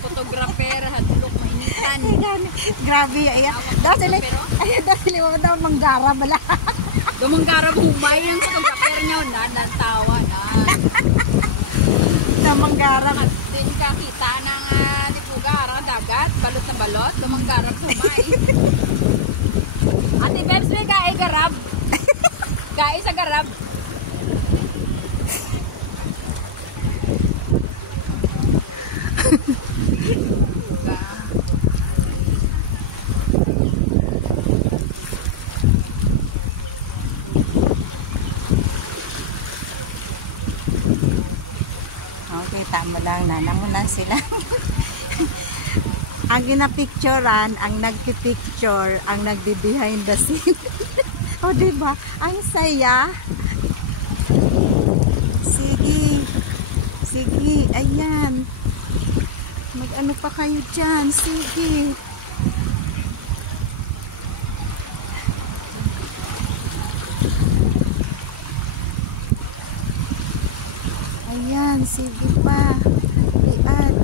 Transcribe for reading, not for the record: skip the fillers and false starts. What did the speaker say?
Photographer, hadlok mainitan. Grabe, ayan. Daw sila mo daw manggara bala. Dumanggara bumay ng photographer niya na nantawa na. Na manggara. Din ka kita ng dipugara, dagat, balot na balot, dumanggara bumay. Ate Bebs, may gae garab. Gae sa garab. Okay, tama lang. Nanamunan sila. Ang ginapicturean, ang nagpipicture, ang nagbi-behind the scene. O, diba? Ang saya. Sige. Sige, ayan. Mag-ano pa kayo dyan? Sige. Ayan, sige pa. Ayan.